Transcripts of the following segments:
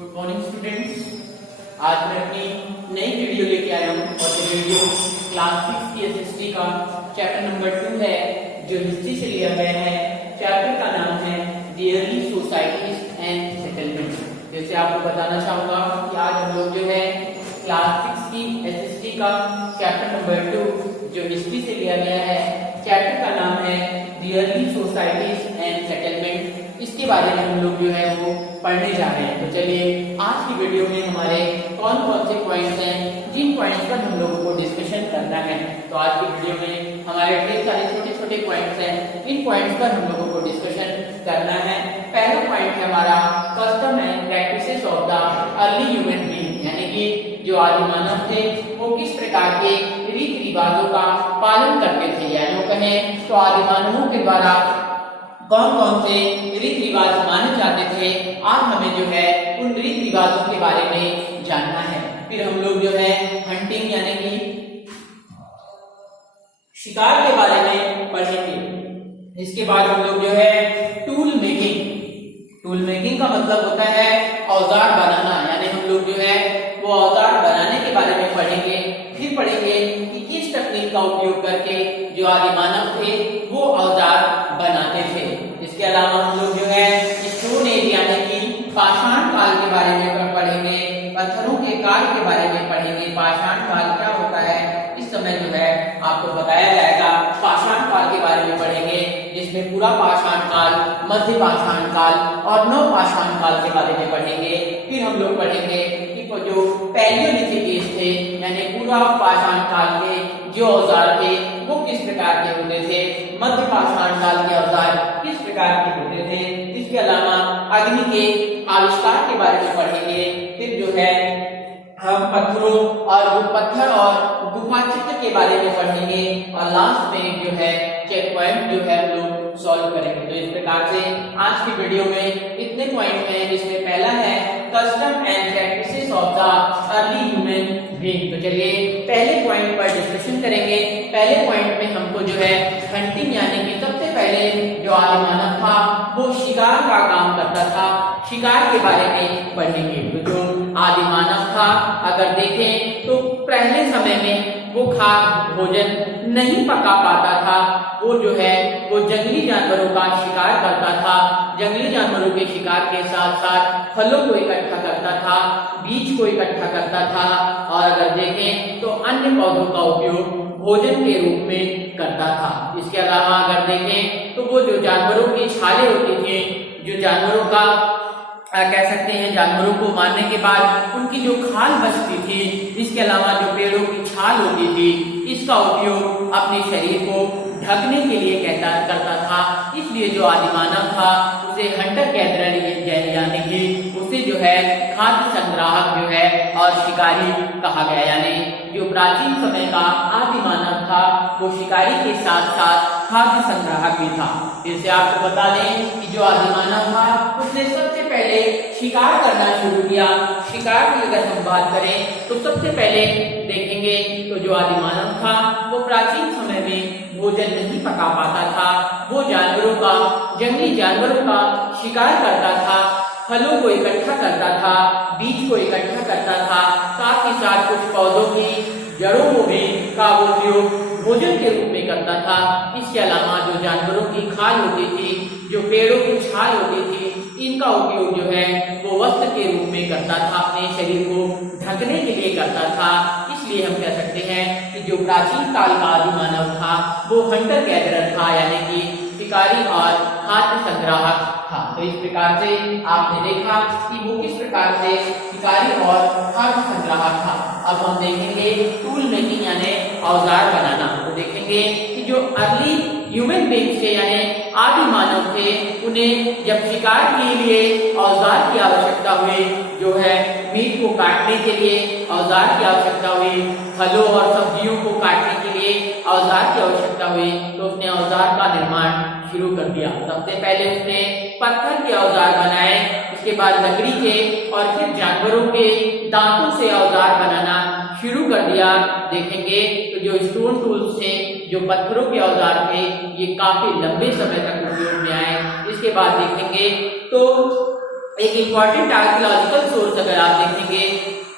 Good morning students. आज मैं अपनी नई वीडियो लेके आया हूँ और ये वीडियो क्लास 6 की एसएसटी का चैप्टर नंबर 2 है जो हिस्ट्री से लिया गया है। चैप्टर का नाम है the early societies and settlements. जैसे आपको बताना चाहूंगा कि आज हम लोग जो है क्लास 6 की एसएसटी का चैप्टर नंबर 2 जो हिस्ट्री से लिया गया है, चैप्टर का नाम है the early societies and settlement. इसके बारे में हम लोग जो है वो पढ़ने जा रहे हैं। तो चलिए आज की वीडियो में हमारे कौन कौन से पॉइंट्स हैं जिन पॉइंट्स पर हम लोगों को डिस्कशन करना है। तो आज की वीडियो में हमारे ढेर सारे छोटे छोटे पॉइंट्स हैं, इन पॉइंट्स पर हम लोगों को डिस्कशन करना है। पहला पॉइंट है हमारा custom and practices of the early human being, यानी कि जो आदि मानव थे वो किस प्रकार के रीति रिवाजों का पालन करते थे, यानी वो कहें तो आदि मानवों के द्वारा कौन कौन से रीति रिवाज माने जाते थे। आज हमें जो है उन रीति रिवाजों के बारे में जानना है। फिर हम लोग जो है हंटिंग यानी कि शिकार के बारे में पढ़ेंगे। इसके बाद हम लोग जो है टूल मेकिंग का मतलब होता है औजार बनाना, यानी हम लोग जो है वो औजार बनाने के बारे में पढ़ेंगे। फिर पढ़ेंगे कि किस तकनीक का उपयोग करके जो आदि मानव थे वो औजार बनाते थे। इसके अलावा हम लोग जो है स्टोन एज यानी कि पाषाण काल के बारे में पढ़ेंगे, पत्थरों के काल के बारे में पढ़ेंगे। पाषाण काल क्या होता है इस समय जो है आपको बताया जाएगा। पाषाण काल के बारे में पढ़ेंगे जिसमें पूरा पाषाण काल, मध्य पाषाण काल और नव पाषाण काल के बारे में पढ़ेंगे। फिर हम लोग पढ़ेंगे कि जो पैलियोलिथिक एज थे यानी पूरा पाषाण काल के जो औजार थे वो किस प्रकार के होते थे, मध्य पाषाण काल के औजार किस प्रकार के होते थे। इसके अलावा अग्नि के आविष्कार के बारे में पढ़ेंगे। फिर जो है हम पत्थरों और पत्थर और गुफा चित्र के बारे में पढ़ेंगे और लास्ट में जो है चेक पॉइंट जो है हम लोग सॉल्व करेंगे। तो इस प्रकार से आज की वीडियो में इतने पॉइंट हैं, जिसमें पहला है custom and practices of the early human being. तो चलिए पहले पॉइंट पर डिस्कशन करेंगे। पहले पॉइंट में हमको जो है हंटिंग यानी कि सबसे पहले जो आदि मानव था वो शिकार का काम करता था, शिकार के बारे में पढ़ेंगे। तो जो आदि मानव था अगर देखें तो पहले समय में वो खाद्य भोजन नहीं पका पाता था, वो जो है वो जंगली जानवरों का शिकार करता था। जंगली जानवरों के शिकार के साथ साथ फलों को इकट्ठा करता था, बीज को इकट्ठा करता था और अगर देखें तो अन्य पौधों का उपयोग भोजन के रूप में करता था। इसके अलावा अगर देखें तो वो जो जानवरों की छाले होती थी, जो जानवरों का कह सकते हैं जानवरों को मारने के बाद उनकी जो खाल बचती थी, इसके अलावा जो पेड़ों की छाल होती थी, इसका उपयोग अपने शरीर को ढकने के लिए करता था। इसलिए जो आदि मानव था उसे हंटर गैदरर यानी कि उसे जो है खाद्य संग्राहक जो है और शिकारी कहा गया। यानी जो प्राचीन समय का आदि मानव था वो शिकारी के साथ साथ खाद्य संग्राहक भी था। जैसे आपको बता दें कि जो आदि मानव था उसने सबसे पहले शिकार करना शुरू किया। शिकार की अगर हम बात करें तो सबसे पहले देखेंगे तो जो आदि मानव था वो प्राचीन समय में भोजन नहीं पका पाता था, वो जानवरों का, जंगली जानवरों का शिकार करता था, फलों को इकट्ठा करता था, बीज को इकट्ठा करता था, साथ ही साथ कुछ पौधों की जड़ों को भी का उपयोग भोजन के रूप में करता था। इसके अलावा जो जानवरों की खाल होती थी, जो पेड़ों की छाल होती थी, इनका उपयोग जो है वो वस्त्र के रूप में करता था, अपने शरीर को ढकने के लिए करता था। इसलिए हम कह सकते हैं कि जो प्राचीन काल का आदि मानव था वो हंटर गैदरर था, यानी कि शिकारी और खाद्य संग्राहक था। तो इस प्रकार से आपने देखा कि वो किस प्रकार से शिकारी और खाद्य संग्राहक था। अब हम देखेंगे टूल मेकिंग यानी औजार बनाना। तो देखेंगे कि जो अर्ली ह्यूमन बीइंग्स थे यानी आदि मानव थे, उन्हें जब शिकार के लिए औजार की आवश्यकता हुई, जो है मीट को काटने के लिए औजार की आवश्यकता हुई, फलों और सब्जियों को काटने के लिए औजार की आवश्यकता हुई, तो उसने औजार का निर्माण शुरू कर दिया। सबसे पहले उसने पत्थर के औजार बनाए, उसके बाद लकड़ी के और फिर जानवरों के दांतों से औजार बनाना शुरू कर दिया। देखेंगे तो जो स्टोन टूल्स थे, जो पत्थरों के औजार थे, ये काफी लंबे समय तक उपयोग में आए। इसके बाद देखेंगे तो एक इम्पॉर्टेंट आर्कियोलॉजिकल सोर्स अगर आप देखेंगे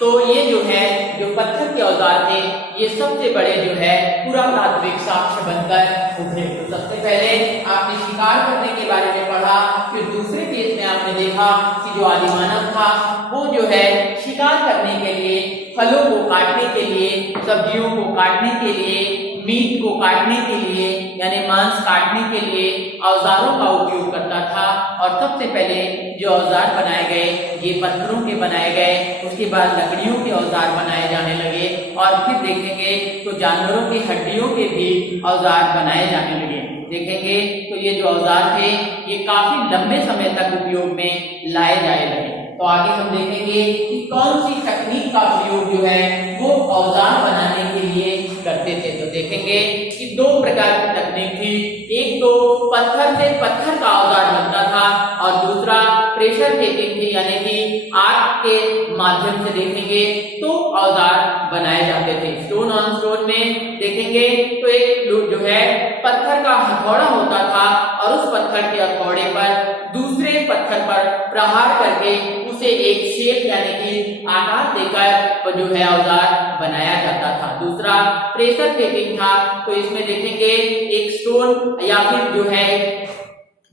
तो ये जो है जो पत्थर के औजार थे ये सबसे बड़े जो है पुरातात्विक साक्ष्य बनकर उभरे। तो सबसे पहले आपने शिकार करने के बारे में पढ़ा, फिर दूसरे पेज में आपने देखा कि जो आदि मानव था वो जो है शिकार करने के लिए, फलों को काटने के लिए, सब्जियों को काटने के लिए, मीट को काटने के लिए यानी मांस काटने के लिए औजारों का उपयोग करता था। और सबसे पहले जो औजार बनाए गए ये पत्थरों के बनाए गए, उसके बाद लकड़ियों के औजार बनाए जाने लगे और फिर देखेंगे तो जानवरों की हड्डियों के भी औजार बनाए जाने लगे। देखेंगे तो ये जो औजार थे ये काफी लंबे समय तक उपयोग में लाए जाने लगे। तो आगे हम देखेंगे कि कौन सी तकनीक का प्रयोग जो है वो औजार बनाने के लिए करते थे। तो देखेंगे कि दो प्रकार की तकनीक थी, एक तो पत्थर से पत्थर का औजार बनता था और दूसरा प्रेशर टेकिंग थी यानी कि आग के माध्यम से देखेंगे तो औजार बनाए जाते थे। स्टोन ऑन स्टोन में देखेंगे तो एक जो है पत्थर का हथौड़ा होता था और उस पत्थर के हथौड़े पर दूसरे पत्थर पर प्रहार करके उसे एक शेप यानी कि आकार देकर जो है औजार बनाया जाता था। दूसरा प्रेशर टेकिंग था, तो इसमें देखेंगे एक स्टोन या फिर जो है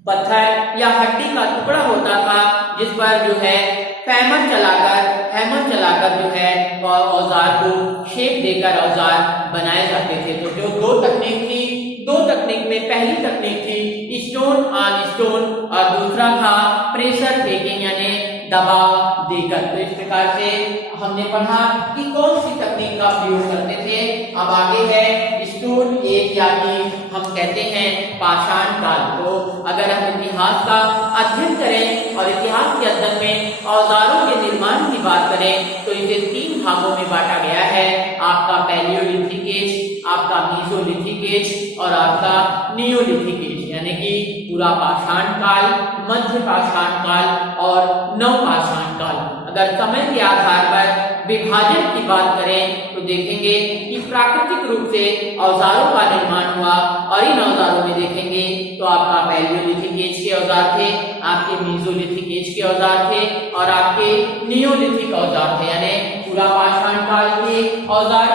पत्थर या हड्डी का टुकड़ा होता था जिस पर जो है हैमर चलाकर जो है औजार को शेप देकर औजार बनाए जाते थे। तो जो दो तकनीक थी, दो तकनीक में पहली तकनीक थी स्टोन ऑन स्टोन और दूसरा था प्रेशर टेकिंग यानी दबाव देकर। तो इस प्रकार से हमने पढ़ा कि कौन सी तकनीक का प्रयोग करते थे। अब आगे है स्टोन एज या कि हम कहते हैं पाषाण काल। तो अगर हम इतिहास का अध्ययन करें और इतिहास के अध्ययन में औजारों के निर्माण की बात करें तो इसे तीन भागों में बांटा गया है। आपका पैलियोलिथिक एज, आपका मीसोलिथिक एज और आपका नियोलिथिक एज यानी कि पूरा पाषाण काल, मध्य पाषाण काल और नवपाषाण काल। अगर समय के आधार पर विभाजन की बात करें तो देखेंगे कि प्राकृतिक रूप से औजारों का निर्माण हुआ और इन औजारों में देखेंगे तो आपका पैलियोलिथिक एज के औजार थे, आपके मीसोलिथिक एज के औजार थे और आपके नियोलिथिक औजार थे यानी पूरा पाषाण काल के औजार,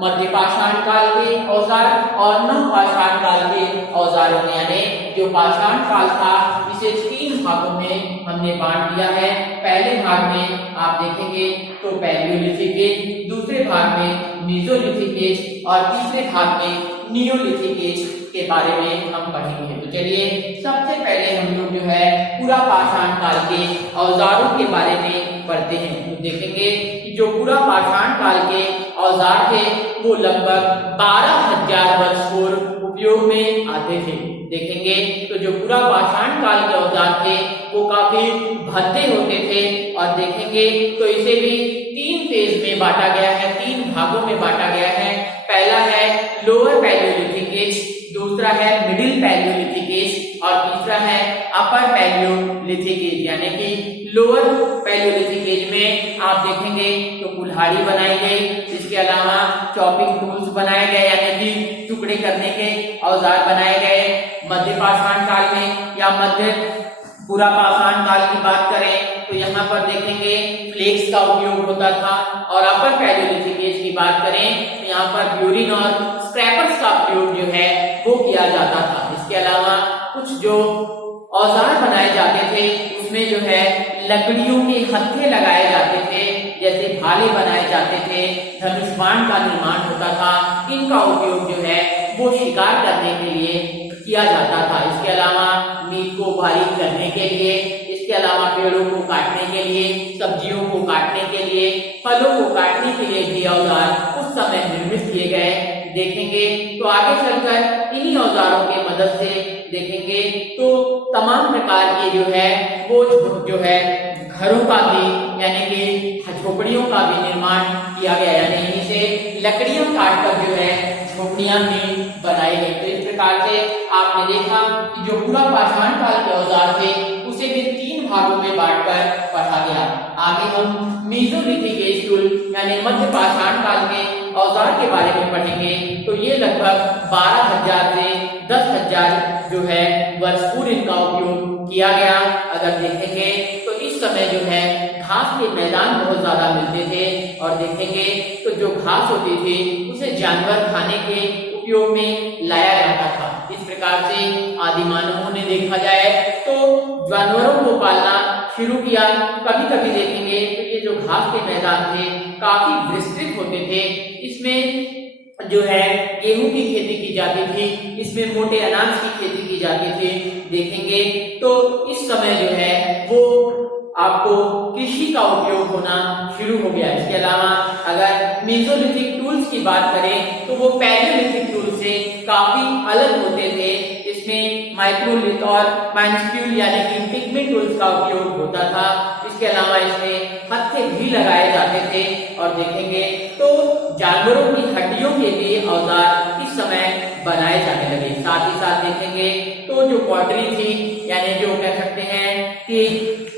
मध्य पाषाण काल के औजार और नवपाषाण काल के औजारों में यानी जो पाषाण काल था इसे तीन भागों में हमने बांट दिया है। पहले भाग में आप देखेंगे तो पैलियोलिथिक एज, दूसरे भाग में मीसोलिथिक एज और तीसरे भाग में नियोलिथिक एज के बारे में हम पढ़ेंगे। तो चलिए सबसे पहले हम लोग जो है पूरा पाषाण काल के औजारों के बारे में पढ़ते हैं। तो देखेंगे कि जो पूरा पाषाण काल के औजार थे वो लगभग 12,000 वर्ष पूर्व उपयोग में आते थे। देखेंगे तो जो पूरा पाषाण काल के औजार थे वो काफी भद्दे होते थे और देखेंगे तो इसे भी तीन फेज में बांटा गया है, तीन भागों में बांटा गया है। पहला है लोअर पैलियोलिथिक एज, दूसरा है मिडिल पैलियोलिथिक एज और तीसरा है अपर पैलियोलिथिक एज यानी कि लोअर पैलियोलिथिक एज में आप देखेंगे तो कुल्हाड़ी बनाई गई, इसके अलावा चॉपिंग टूल्स बनाए गए यानी कि टुकड़े करने के औजार बनाए गए। मध्य पाषाण काल में या मध्य पूरा पाषाण काल की बात करें तो यहाँ पर देखेंगे फ्लेक्स का उपयोग होता था और अपर पैलियोलिथिक एज की बात करें तो यहाँ पर ब्यूरिन और स्क्रैपर्स का प्रयोग जो है वो किया जाता था। इसके अलावा कुछ जो औजार बनाए जाते थे उसमें जो है लकड़ियों के हत्थे लगाए जाते थे, जैसे भाले बनाए जाते थे, धनुष बाण का निर्माण होता था। इनका उपयोग जो है वो शिकार करने के लिए किया जाता था। इसके अलावा मीट को बारीक करने के लिए, इसके अलावा पेड़ों को काटने के लिए, सब्जियों को काटने के लिए, फलों को काटने के लिए भी औजार उस समय निर्मित किए गए। देखेंगे तो आगे चलकर इन्हीं औजारों के मदद से देखेंगे तो तमाम प्रकार के जो है वो जो है घरों का भी यानी कि झोपड़ियों का भी निर्माण किया गया यानी इन्हीं से लकड़ियां काटकर जो है झोपड़ियां भी बनाई गई। तो इस प्रकार से आपने देखा कि जो पूरा पाषाण काल के औजार थे उसे भी तीन भागों में बांटकर पढ़ा गया। आगे हम मीसोलिथिक एज टूल यानी मध्य पाषाण काल के औजार के बारे में पढ़ेंगे। तो ये लगभग 12,000 से 10,000 जो है वर्ष पूर्व इनका उपयोग किया गया। अगर देखेंगे तो इस इस समय जो है घास के मैदान बहुत ज्यादा मिलते थे और देखेंगे तो जो घास होती थी उसे जानवर खाने के उपयोग में लाया जाता था। इस प्रकार से आदि मानवों ने देखा जाए तो जानवरों को पालना शुरू किया। कभी कभी देखेंगे तो ये जो घास के मैदान थे काफी विस्तृत होते थे। इसमें जो है गेहूं की खेती की जाती थी, इसमें मोटे अनाज की खेती की जाती थी। देखेंगे तो इस समय जो है वो आपको कृषि का उपयोग होना शुरू हो गया। इसके अलावा अगर मेसोलिथिक टूल्स की बात करें तो वो पैलियोलिथिक टूल से काफी अलग होते थे। इसमें माइक्रोलिथ और माइनस्क्यूल यानी कि पिगमेंट टूल्स का उपयोग होता था। इसके अलावा इसमें हत्थे भी लगाए जाते थे और देखेंगे तो जानवरों की हड्डियों के लिए औजार इस समय बनाए जाने लगे। साथ ही साथ देखेंगे तो जो पॉटरी थी यानी जो कह सकते हैं कि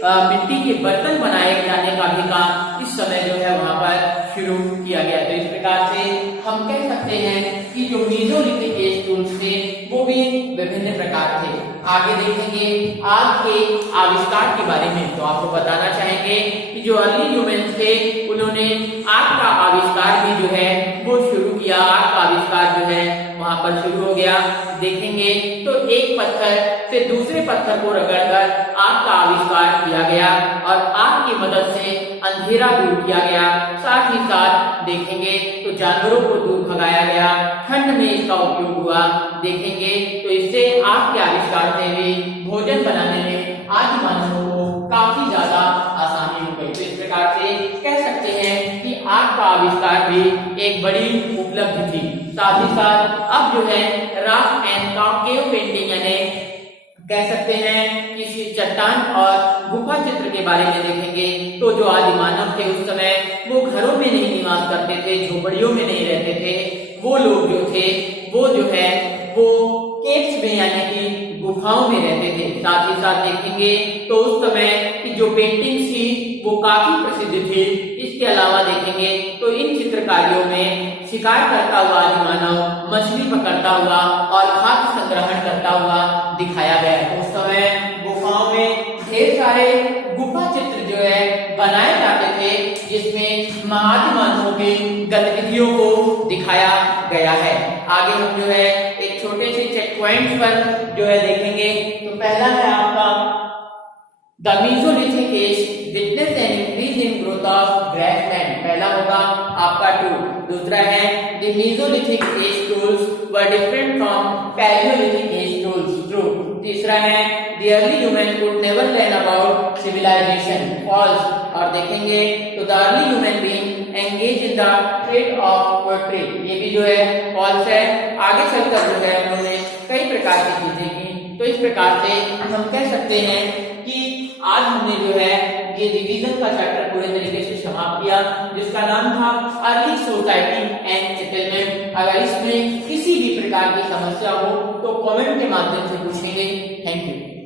मिट्टी के बर्तन बनाए जाने का भी काम इस समय जो है वहां पर शुरू किया गया। तो इस प्रकार से हम कह सकते हैं कि जो मेसोलिथिक एज टूल्स थे वो भी विभिन्न प्रकार थे। आगे देखेंगे आग के आविष्कार के बारे में, तो आपको बताना चाहेंगे कि जो अर्ली ह्यूमंस थे उन्होंने आग का आविष्कार भी जो है वो शुरू किया। आग का आविष्कार जो है वहां पर शुरू हो गया। देखेंगे तो एक पत्थर से दूसरे पत्थर को रगड़कर आग का आविष्कार किया गया और आग की मदद से अंधेरा दूर किया गया। साथ ही साथ देखेंगे तो जानवरों को दूर भगाया गया। ठंड में इसका उपयोग हुआ। देखेंगे तो इससे आग के आविष्कार से भी भोजन बनाने में आदि मानवों को काफी ज्यादा आसानी हो गई। तो इस प्रकार से कह सकते हैं कि आग का आविष्कार भी एक बड़ी उपलब्धि थी। साथ ही साथ अब जो है रॉक एंड केव पेंटिंग यानी कह सकते हैं किसी चट्टान और गुफा चित्र के बारे में देखेंगे तो जो आदि मानव थे उस समय वो घरों में नहीं निवास करते थे, झोपड़ियों में नहीं रहते थे। वो लोग जो थे वो जो है वो केव्स में यानी कि गुफाओं में रहते थे। साथ ही साथ देखेंगे तो उस समय की जो पेंटिंग्स थी वो काफी प्रसिद्ध थी। इसके अलावा देखेंगे तो इन चित्रकारियों में शिकार करता हुआ आदि मानव मछली पकड़ता हुआ और खाद्य संग्रहण करता हुआ दिखाया गया है। उस समय गुफाओं में ढेर सारे गुफा चित्र जो है बनाए जाते थे जिसमें आदि मानवों की गतिविधियों को दिखाया गया है। आगे हम जो है एक छोटे से चेक पॉइंट्स पर जो है देखेंगे तो पहला है आपका the mesolithic age witness an increase in growth of grassland. पहला होगा आपका टूल। दूसरा है the mesolithic age tools were different from paleolithic age tools. True. तीसरा है the early human could never learn about civilization. False. और देखेंगे तो the early human being engage in the trade of poetry. ये भी जो है फॉल्स है। आगे चलकर जो है उन्होंने कई प्रकार की चीजें की। तो इस प्रकार से हम कह सकते हैं कि आज हमने जो है ये रिवीजन का चैप्टर पूरे तरीके से समाप्त किया जिसका नाम था अर्ली सोसाइटी एंड सेटलमेंट। अगर इसमें किसी भी प्रकार की समस्या हो तो कमेंट के माध्यम से पूछेंगे। Thank you.